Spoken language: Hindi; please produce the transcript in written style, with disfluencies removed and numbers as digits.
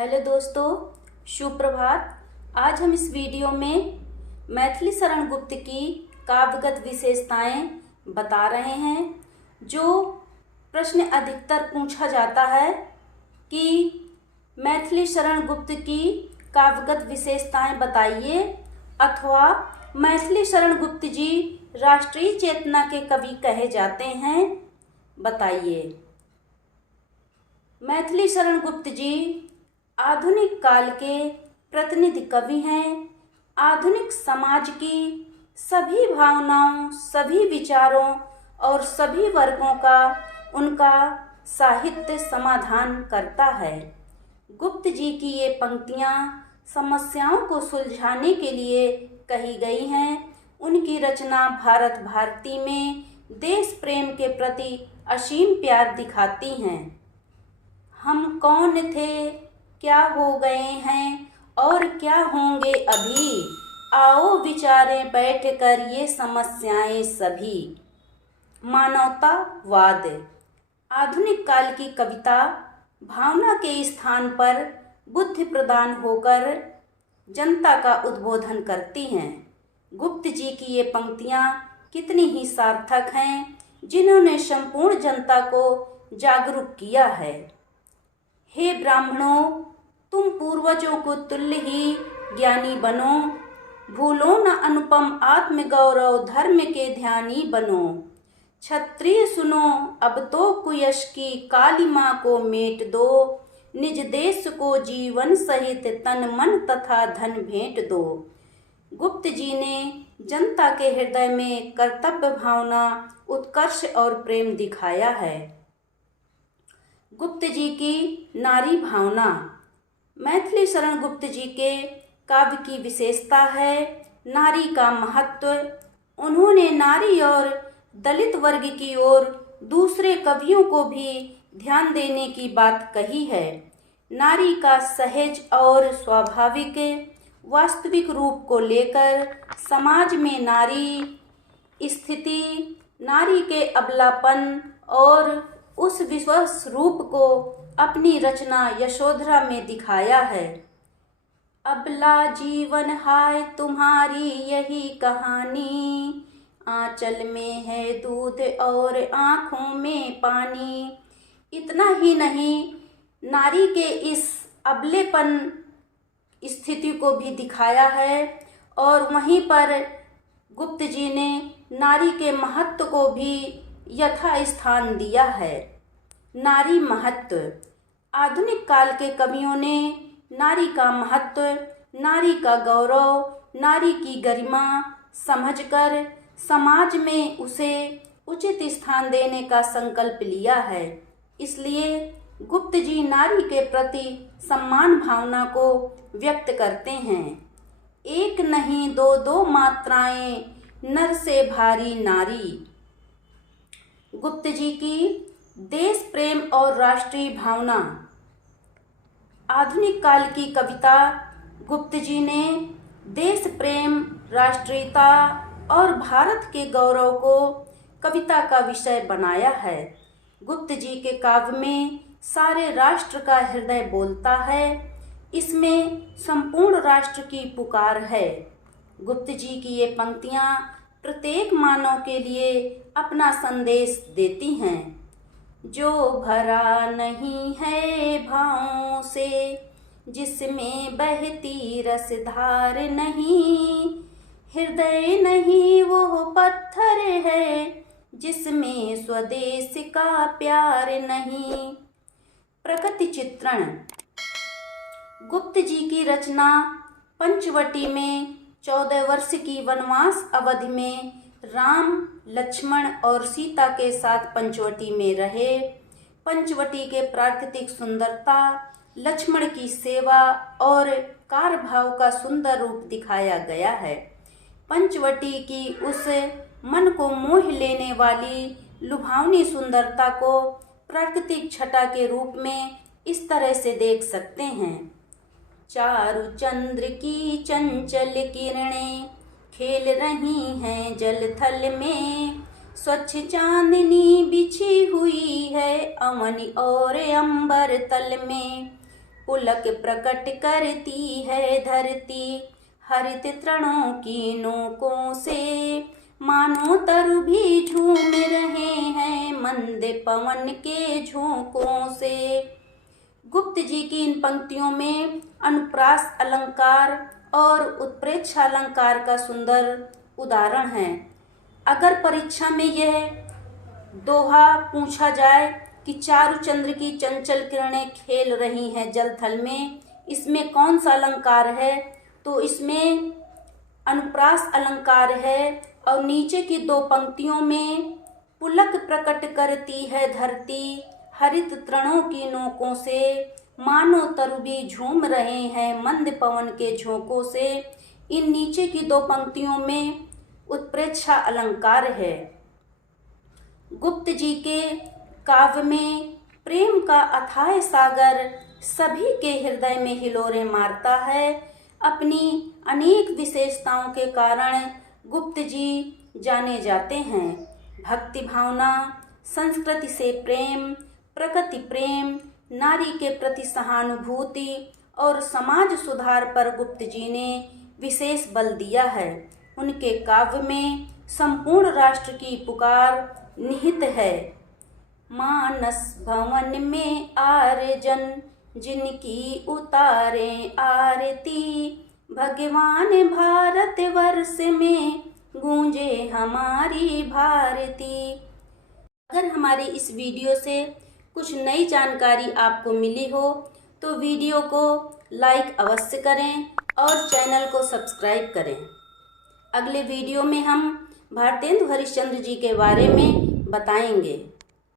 हेलो दोस्तों, सुप्रभात। आज हम इस वीडियो में मैथिली शरण गुप्त की काव्यगत विशेषताएं बता रहे हैं। जो प्रश्न अधिकतर पूछा जाता है कि मैथिली शरण गुप्त की काव्यगत विशेषताएं बताइए, अथवा मैथिली शरण गुप्त जी राष्ट्रीय चेतना के कवि कहे जाते हैं, बताइए। मैथिली शरण गुप्त जी आधुनिक काल के प्रतिनिधि कवि हैं। आधुनिक समाज की सभी भावनाओं, सभी विचारों और सभी वर्गों का उनका साहित्य समाधान करता है। गुप्त जी की ये पंक्तियाँ समस्याओं को सुलझाने के लिए कही गई हैं। उनकी रचना भारत भारती में देश प्रेम के प्रति असीम प्यार दिखाती हैं। हम कौन थे, क्या हो गए हैं और क्या होंगे अभी, आओ विचारें बैठकर ये समस्याएं सभी। मानवतावाद। आधुनिक काल की कविता भावना के स्थान पर बुद्धि प्रदान होकर जनता का उद्बोधन करती हैं। गुप्त जी की ये पंक्तियाँ कितनी ही सार्थक हैं, जिन्होंने संपूर्ण जनता को जागरूक किया है। हे ब्राह्मणों, तुम पूर्वजों को तुल्य ही ज्ञानी बनो, भूलो न अनुपम आत्मगौरव धर्म के ध्यानी बनो। क्षत्रिय सुनो, अब तो कुयश की कालिमा को मेट दो, निज देश को जीवन सहित तन मन तथा धन भेंट दो। गुप्त जी ने जनता के हृदय में कर्तव्य भावना, उत्कर्ष और प्रेम दिखाया है। गुप्त जी की नारी भावना। मैथिली शरण गुप्त जी के काव्य की विशेषता है नारी का महत्व। उन्होंने नारी और दलित वर्ग की ओर दूसरे कवियों को भी ध्यान देने की बात कही है। नारी का सहज और स्वाभाविक वास्तविक रूप को लेकर समाज में नारी स्थिति, नारी के अबलापन और उस विश्वास रूप को अपनी रचना यशोधरा में दिखाया है। अबला जीवन हाय तुम्हारी यही कहानी, आंचल में है दूध और आँखों में पानी। इतना ही नहीं, नारी के इस अबलेपन स्थिति को भी दिखाया है और वहीं पर गुप्त जी ने नारी के महत्व को भी यथा स्थान दिया है। नारी महत्व। आधुनिक काल के कवियों ने नारी का महत्व, नारी का गौरव, नारी की गरिमा समझकर समाज में उसे उचित स्थान देने का संकल्प लिया है। इसलिए गुप्त जी नारी के प्रति सम्मान भावना को व्यक्त करते हैं। एक नहीं दो दो मात्राएं, नर से भारी नारी। गुप्त जी की देश प्रेम और राष्ट्रीय भावना। आधुनिक काल की कविता गुप्त जी ने देश प्रेम, राष्ट्रीयता और भारत के गौरव को कविता का विषय बनाया है। गुप्त जी के काव्य में सारे राष्ट्र का हृदय बोलता है। इसमें संपूर्ण राष्ट्र की पुकार है। गुप्त जी की ये पंक्तियाँ प्रत्येक मानव के लिए अपना संदेश देती हैं। जो भरा नहीं है भावों से, जिसमें बहती रसधार नहीं, हृदय नहीं वो पत्थर है, जिसमें स्वदेश का प्यार नहीं। प्रकृति चित्रण। गुप्त जी की रचना पंचवटी में 14 वर्ष की वनवास अवधि में राम, लक्ष्मण और सीता के साथ पंचवटी में रहे। पंचवटी के प्राकृतिक सुंदरता, लक्ष्मण की सेवा और कार भाव का सुंदर रूप दिखाया गया है। पंचवटी की उस मन को मोह लेने वाली लुभावनी सुंदरता को प्राकृतिक छटा के रूप में इस तरह से देख सकते हैं। चारु चंद्र की चंचल किरणें खेल रही हैं जल थल में, स्वच्छ चांदनी बिछी हुई है अवनी और अंबर तल में। पुलक प्रकट करती है धरती, हरित तृणों की नोकों से मानो तरु भी झूम रहे हैं मंद पवन के झोंकों से। गुप्त जी की इन पंक्तियों में अनुप्रास अलंकार और उत्प्रेक्षा अलंकार का सुंदर उदाहरण है। अगर परीक्षा में यह दोहा पूछा जाए कि चारुचंद्र की चंचल किरणें खेल रही हैं जल थल में, इसमें कौन सा अलंकार है, तो इसमें अनुप्रास अलंकार है। और नीचे की दो पंक्तियों में पुलक प्रकट करती है धरती, हरित तृणों की नोकों से मानो तरु भी झूम रहे हैं मंद पवन के झोंकों से, इन नीचे की दो पंक्तियों में उत्प्रेक्षा अलंकार है। गुप्त जी के काव्य में प्रेम का अथाह सागर सभी के हृदय में हिलोरे मारता है। अपनी अनेक विशेषताओं के कारण गुप्त जी जाने जाते हैं। भक्ति भावना, संस्कृति से प्रेम, प्रकृति प्रेम, नारी के प्रति सहानुभूति और समाज सुधार पर गुप्त जी ने विशेष बल दिया है। उनके काव्य में संपूर्ण राष्ट्र की पुकार निहित है। मानस भवन में आर्यजन जिनकी उतारे आरती, भगवान भारत वर्ष में गूंजे हमारी भारती। अगर हमारी इस वीडियो से कुछ नई जानकारी आपको मिली हो तो वीडियो को लाइक अवश्य करें और चैनल को सब्सक्राइब करें। अगले वीडियो में हम भारतेंदु हरिश्चंद्र जी के बारे में बताएंगे।